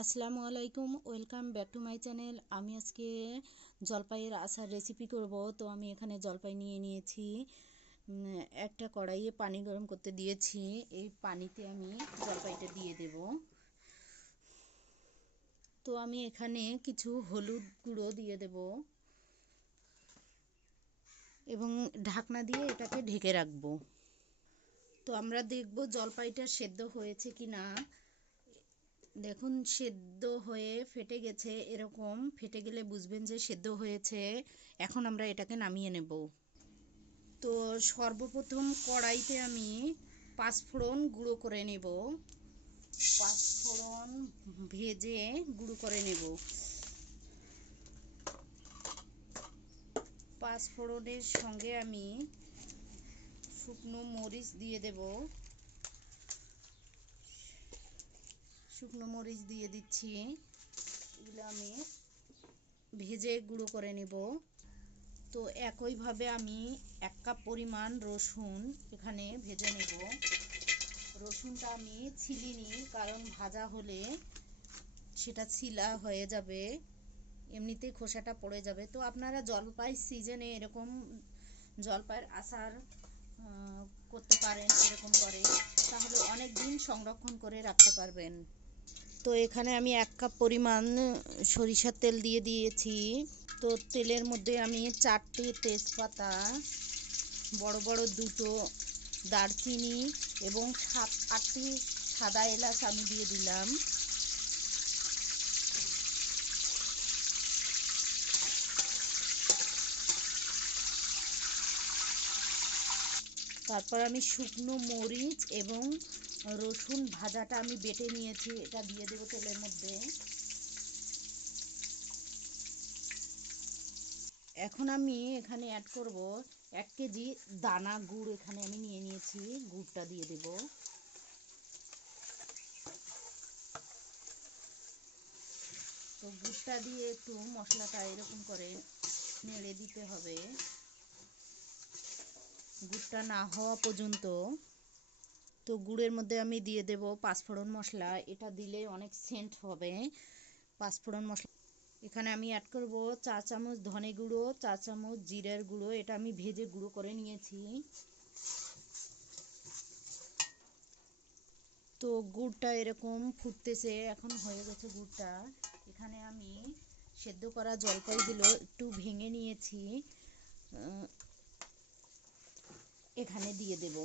আসসালামু আলাইকুম, welcome back to my channel. আমি আজকে জলপাইয়ের আচার রেসিপি করব। তো আমি এখানে জলপাই নিয়ে নিয়েছি। একটা কড়াইয়ে পানি গরম করতে দিয়েছি। এই পানিতে আমি জলপাইটা দিয়ে দেব। তো আমি এখানে কিছু হলুদ গুঁড়ো দিয়ে দেব এবং ঢাকনা দিয়ে এটাকে ঢেকে রাখবো। তো আমরা দেখব জলপাইটা সেদ্ধ হয়েছে কি না। দেখুন, সেদ্ধ হয়ে ফেটে গেছে। এরকম ফেটে গেলে বুঝবেন যে সেদ্ধ হয়েছে। এখন আমরা এটাকে নামিয়ে নেব। তো সর্বপ্রথম কড়াইতে আমি পাঁচফোড়ন গুঁড়ো করে নেব। পাঁচফোড়ন ভেজে গুঁড়ো করে নেব। পাঁচফোড়নের সঙ্গে আমি শুকনো মরিচ দিয়ে দেব। শুকনো মরিচ দিয়ে দিচ্ছি। এগুলো আমি ভেজে গুঁড়ো করে নেব। তো একইভাবে আমি 1 কাপ পরিমাণ রসুন এখানে ভেজে নেব। রসুনটা আমি ছিলিনি, কারণ ভাজা হলে সেটা ছিলা হয়ে যাবে, এমনিতেই খোসাটা পড়ে যাবে। তো আপনারা জলপাই সিজনে এরকম জলপাইয়ের আচার করতে পারেন এরকম করে, তাহলে অনেক দিন সংরক্ষণ করে রাখতে পারবেন। তো এখানে আমি 1 কাপ পরিমাণ সরিষার তেল দিয়ে দিয়েছি। তো তেলের মধ্যে আমি 4টে তেজপাতা, বড় বড় 2টো দারচিনি এবং 7-8টি সাদা এলাচ আমি দিয়ে দিলাম। তারপর আমি শুকনো মরিচ এবং রসুন ভাজাটা আমি বেটে নিয়েছি, এটা দিয়ে দেবো তেলের মধ্যে। এখন আমি এখানে অ্যাড করব 1 কেজি দানা গুড়। এখানে আমি নিয়ে নিয়েছি, গুড়টা দিয়ে দেব। তো গুড়টা দিয়ে একটু মশলাটা এরকম করে নেড়ে দিতে হবে গুড়টা না হওয়া পর্যন্ত। তো গুড়ের মধ্যে আমি দিয়ে দেব পাঁচফোড়ন মশলা। এটা দিলে অনেক সেন্ট হবে পাঁচফোড়ন মশলা। এখানে আমি অ্যাড করব 4 চামচ ধনে গুঁড়ো, 4 চামচ জিরের গুঁড়ো। এটা আমি ভেজে গুঁড়ো করে নিয়েছি। তো গুড়টা এরকম ফুটতেছে, এখন হয়ে গেছে গুড়টা। এখানে আমি সেদ্ধ করা জলপাইগুলো একটু ভেঙে নিয়েছি, এখানে দিয়ে দেব।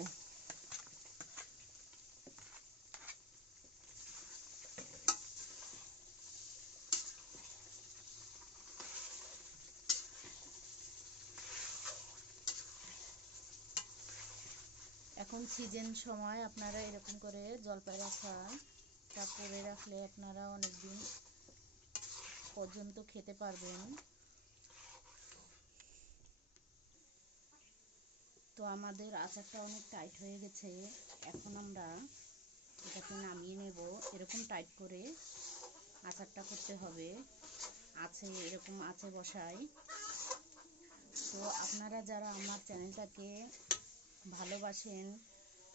এখন সিজন সময় আপনারা এরকম করে জলপাই আচারটা করে রাখলে আপনারা অনেক দিন পর্যন্ত খেতে পারবেন। তো আমাদের আচারটা অনেক টাইট হয়ে গেছে। এখন আমরা এটাকে নামিয়ে নেব। এরকম টাইট করে আচারটা করতে হবে, আছে এরকম আছে বসাই। তো আপনারা যারা আমার চ্যানেলটাকে ভালোবাসেন,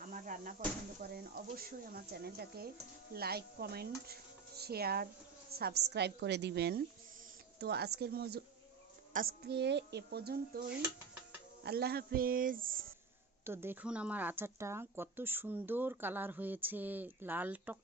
আমার রান্না পছন্দ করেন, অবশ্যই আমার চ্যানেলটাকে লাইক, কমেন্ট, শেয়ার, সাবস্ক্রাইব করে দিবেন। তো আজকে এ পর্যন্তই। আল্লাহ হাফেজ। তো দেখুন আমার আচারটা কত সুন্দর কালার হয়েছে, লাল টক।